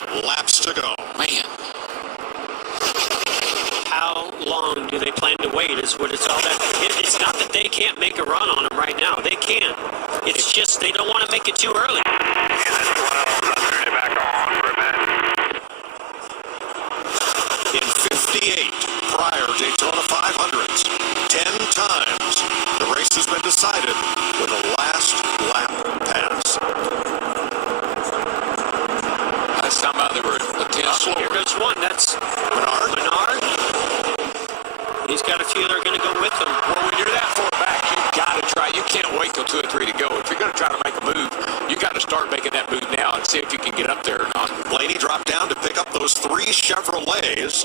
laps to go. Man. How long do they plan to wait is what it's all about. It's not that they can't make a run on them right now. They can. It's just they don't want to make it too early. In 58 prior Daytona 500s, 10 times the race has been decided with a last lap pass. Last time out, they were a 10 slower. Here goes one. That's Menard. He's got a few that are going to go with him. Well, when you're that far back, you've got to try. You can't wait till 2 or 3 to go. If you're going to try to make a move, you got to start making that move now and see if you can get up there or not. Blaney dropped down to pick up those 3 Chevrolets.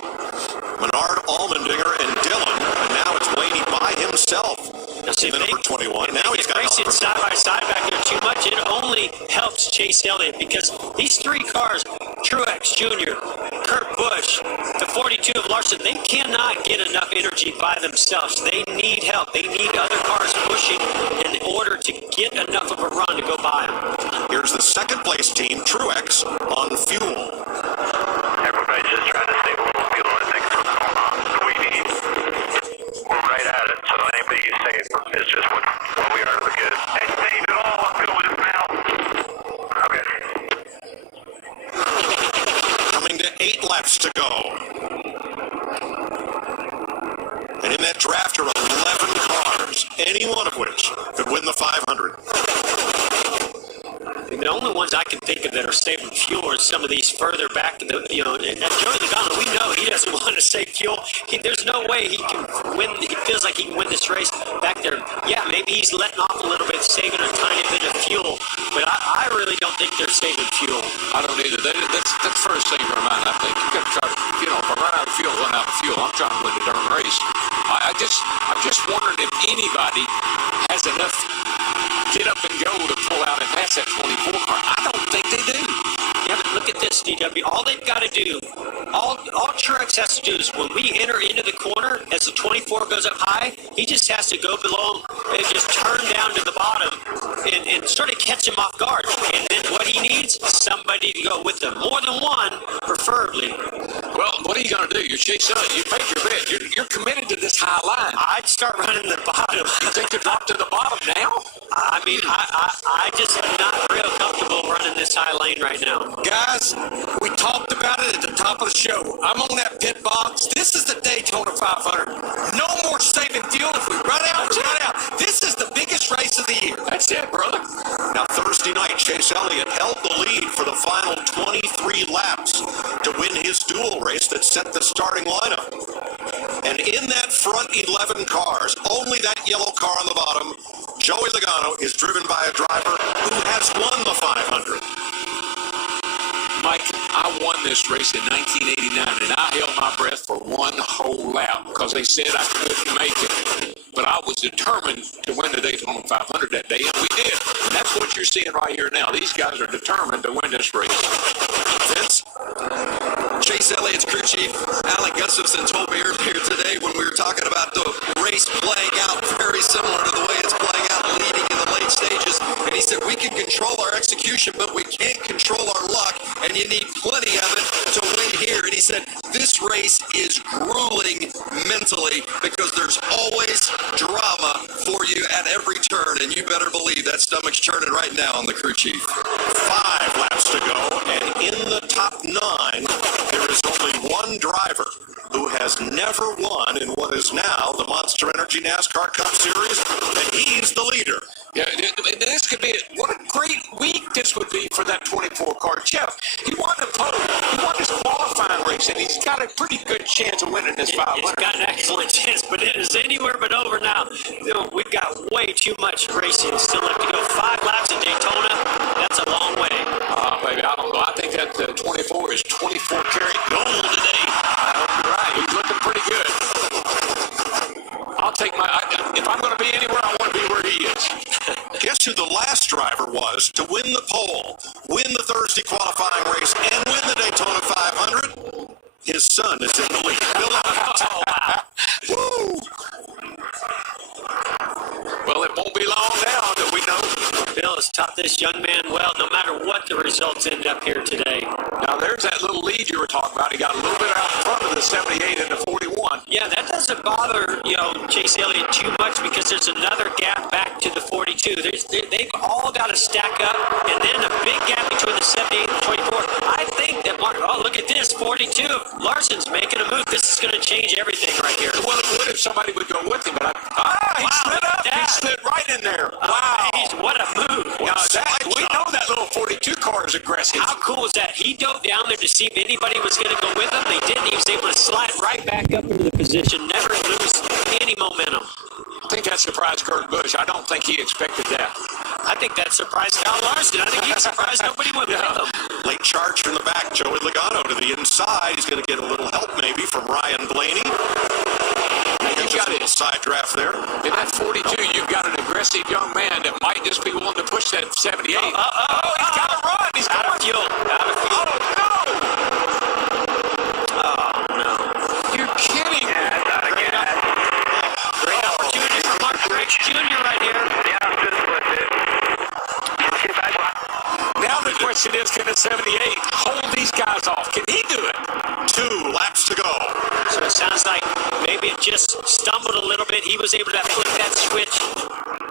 Menard, Allmendinger, and Dillon. And now it's Blaney by himself. Now, see, Number 21. Now he's got racing side by side back there too much. It only helps Chase Elliott because these 3 cars, Truex Jr., Kurt Busch, the 42 of Larson, they cannot get enough energy by themselves. They need help. They need other cars pushing in order to get enough of a run to go by them. Here's the second place team, Truex, on fuel. Everybody's just trying to save a little fuel. I think what's going on. We're right at it. So anything you say is just what we are to the good. Hey, save it all. I'm going with now. Okay. Coming to 8 laps to go. And in that draft are 11 cars, any one of which could win the 500. The only ones I can think of that are saving fuel are some of these further back to the, and Joey Logano, we know he doesn't want to save fuel. There's no way he can win. He feels like he can win this race back there. Yeah, maybe he's letting off a little bit, saving a tiny bit of fuel, but I really don't think they're saving fuel. I don't either. That's the first thing in my mind. I think you got to try to, if I run out of fuel, run out of fuel. I'm trying to win the darn race. I'm just wondering if anybody has enough get up and go to pull out and pass that 24 car. I don't think they do. Yeah, but look at this, DW. All they've got to do, all Truex has to do is when we enter into the corner, as the 24 goes up high, he just has to go below and just turn down to the bottom and sort of catch him off guard. And then what he needs, somebody to go with him. More than one, preferably. Well, what are you going to do? You're chasing it. You make your bet. You're committed to this high line. I'd start running the bottom. You think to drop to the bottom now? I mean, I just am not real comfortable running this high lane right now. Guys, we talked about it at the top of the show. I'm on that pit box. This is the Daytona 500. No more saving fuel. If we run out, we run out. This is the biggest race of the year. That's it, brother. Now Thursday night, Chase Elliott held the lead for the final 23 laps to win his duel race that set the starting lineup. And in that front 11 cars, only that yellow car on the bottom, Joey Logano, is driven by a driver who has won the 500. Mike, I won this race in 1989, and I held my breath for one whole lap because they said I couldn't make it. But I was determined to win the Daytona 500 that day, and we did. And that's what you're seeing right here now. These guys are determined to win this race. Vince? Chase Elliott's crew chief, Alec Gustafson, told me earlier today when we were talking about the race playing out very similar to the way it's playing out leading in the late stages. And he said, we can control our execution, but we can't control our luck, and you need plenty of it to win here. And he said, this race is grueling mentally because there's always drama for you at every turn, and you better believe that stomach's churning right now on the crew chief. 5 laps to go, and in the top 9, there is only one driver who has never won in what is now the Monster Energy NASCAR Cup Series, and he's the leader. Yeah, this could be what a great week this would be for that 24 car. Jeff, he won the pole. He won his qualifying race, and he's got a pretty good chance of winning this 500. He's got an excellent chance, but it is anywhere but over now. We've got way too much racing still left to go. 5 laps at Daytona, that's a long way. Baby, I don't know. I think that 24 is 24 karat gold today. I hope you're right. He's looking pretty good. I'll take if I'm going to be anywhere, I want to be where he is. Guess who the last driver was to win the pole, win the Thursday qualifying race, and win the Daytona 500? His son is in the lead. Woo! Well, it won't be long now that we know. Bill has taught this young man well. No matter what the results end up here today. Now, there's that little lead you were talking about. He got a little bit out in front of the 78 and the 41. Yeah, that doesn't bother, Chase Elliott too much because there's another gap back to the 42. They've all got to stack up, and then a big gap between the 78 and the 24. I think that, look at this, 42. Larson's making a move. This is going to change everything right here. Well, what if somebody would go with him? But he slid up. He slid right in there. Wow. What a move. Now, we know that little 42 car is aggressive. How cool is that? He dove down there to see if anybody was going to go with him. They didn't. He was able to slide right back up into the position, never lose any momentum. I think that surprised Kurt Busch. I don't think he expected that. I think that surprised Kyle Larson. I think he's surprised nobody went with him. Late charge from the back. Joey Logano to the inside. He's going to get a little help maybe from Ryan Blaney. You got a little side draft there. In that 42, you've got an aggressive young man that might just be willing to push that 78. He's got to run. He's got to fuel. Oh, no. You're kidding. Great opportunity for Mark Briggs Jr. right here. Now the question is, can the 78 hold these guys off? Can he do it? 2 laps to go. So it sounds like maybe it just stumbled a little bit. He was able to flip that switch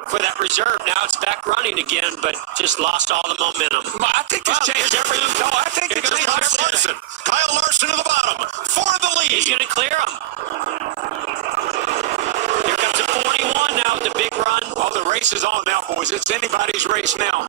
for that reserve. Now it's back running again, but just lost all the momentum. I think it's changed everything. No, I think it's changed everything. Kyle Larson to the bottom for the lead. He's going to clear him. Here comes the 41 now with the big run. Oh, the race is on now, boys. It's anybody's race now.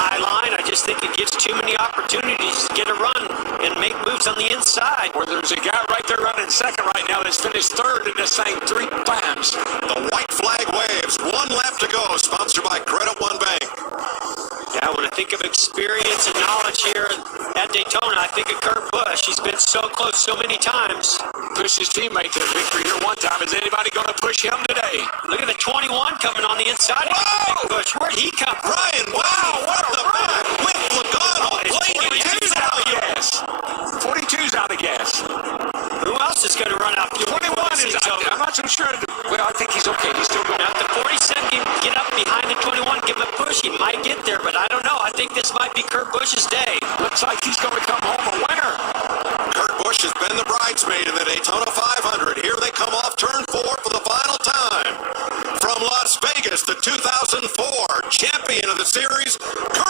High line. I just think it gives too many opportunities to get a run and make moves on the inside. Where there's a guy right there running second right now that's finished third in this thing 3 times. The white flag waves. 1 lap to go. Sponsored by Credit One Bank. Yeah, when I think of experience and knowledge here at Daytona, I think of Kurt Busch. He's been so close so many times. Pushed his teammate to victory here one time. Is anybody going to push him today? Look at the 21 coming on the inside. Whoa! Busch. Where'd he come from? Ryan, wow, what the back with Logano. 42's out of gas. 42's out of gas. Who else is going to run out? 21 is, I'm not so sure. Well, I think he's okay. He's still going. Now, if the 47 can get up behind the 21, give him a push, he might get there, but I don't know. I think this might be Kurt Busch's day. Looks like he's going to come home a winner. Kurt Busch has been the bridesmaid in the Daytona 500. Here they come off turn 4 for the final time. From Las Vegas, the 2004 champion of the series, Kurt